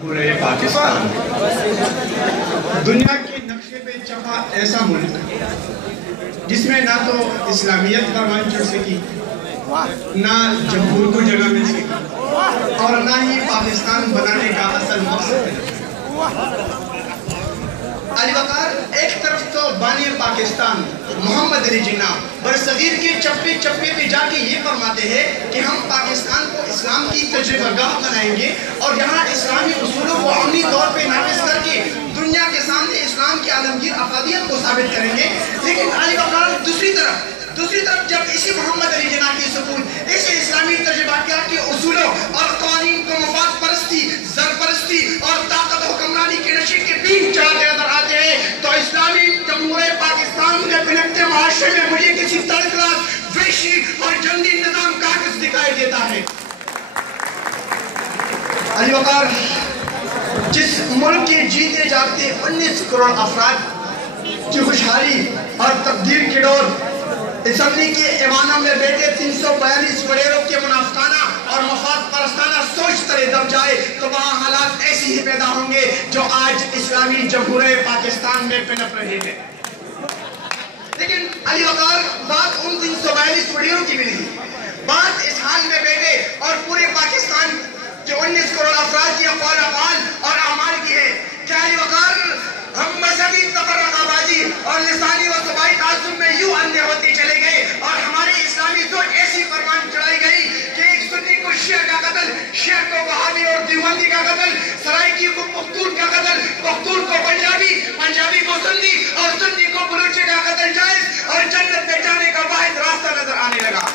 پورے پاکستان دنیا کے نقشے پہ چھپا ایسا ملک جس میں نہ تو اسلامیت پروان چڑھ سکی، نہ جمہور کو جگہ مل سکی، اور نہ ہی پاکستان بنانے کا اصل مقصد ہے۔ علی وقار ایک طرف تو بانی پاکستان محمد علی جناح برصغیر کے چپے چپے پہ جا کے یہ فرماتے ہیں کہ ہم پاکستان کو اسلام کی تجربہ گاہ بنائیں گے اور یہاں اسلامی اصولوں کو عملی طور پہ نافذ کر کے دنیا کے سامنے اسلام کی عالمگیر افادیت کو ثابت کریں گے۔ لیکن علی وقار دوسری طرف جب اسی محمد علی جناح کی سکون اسی اسلامی تجربات کے اصولوں اور قوانین کو مفاد پرستی، زرپرستی اور طاقت و حکمرانی کے نشے کے بیچ چڑھاتے نظر آتے ہیں تو اسلامی جمہوریہ پاکستان کے پھلکتے معاشرے میں مجھے کسی تھرڈ کلاس وحشی اور جنگی نظام کا عکس دکھائی دیتا ہے۔ علی وقار جس ملک کے جیتے جاگتے 19 کروڑ افراد کی خوشحالی اور تبدیل کی ڈور اسمبلی کے ایوانوں میں بیٹھے 342 وڈیروں کے منافقانہ اور مفاد پرستانہ سوچ تلے دب جائے تو وہاں حالات ایسی ہی پیدا ہوں گے جو آج اسلامی جمہوریہ پاکستان میں پنپ رہے ہیں۔ لیکن علی وقار بات ان 342 وڈیروں کی بھی نہیں، بات اس حال میں بیٹھے اور پورے پاکستان کے 19 کروڑ افراد کی اقوال افعال اور اعمال کی ہے کہ علی وقار ہم مذہبی تفرقہ بازی اور لسانی و صوبائی تعصب میں یوں اندھے ہوتے چلے گئے اور ہماری اسلامی سوچ ایسی فرمان چڑھائی گئی کہ ایک سنی کو شیعہ کا قتل، شیعہ کو وہابی اور دیوبندی کا قتل، سرائکی کو پختون کا قتل، پختون کو پنجابی، پنجابی کو سنی اور سنی کو بلوچی کا قتل جائز اور جنت میں جانے کا واحد راستہ نظر آنے لگا۔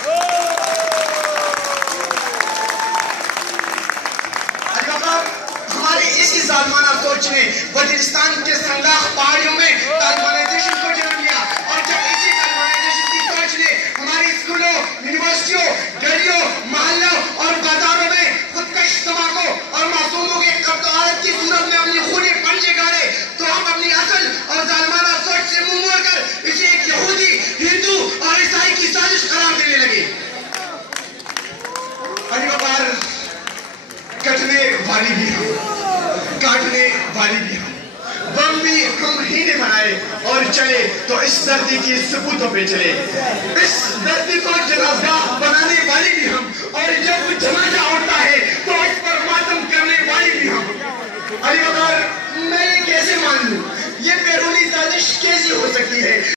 ہماری اسی ظالمانہ سوچ نے وزیرستان کے سنگلاخ پہاڑیوں میں کالمانائزیشن کو جنم لیا اور جب اسی کالمانائزیشن کی سوچ نے ہماری اسکولوں، یونیورسٹیوں، گلیوں، محلوں اور بازاروں میں خودکش دھماکوں اور معصوموں کے قتل و غارت کی صورت میں اپنی خونی پنجے گاڑے تو ہم اپنی اصل اور ظالمانہ سوچ سے منہ موڑ کر اسے ایک یہودی، ہندو اور عیسائی کی سازش قرار دینے لگے۔ علی وقار کٹنے والی بھی ہم، کاٹنے والی بھی ہم، بم بھی ہم ہی نے بنائے اور چلے تو اس دھرتی کی ثبوتوں پہ چلے، اس دھرتی کو جنازگاہ بنانے والی بھی ہم اور جب جنازہ اٹھتا ہے تو اس پر ماتم کرنے والی بھی ہم۔ علی وقار میں یہ کیسے مان لوں، یہ بیرونی سازش کیسی ہو سکتی ہے؟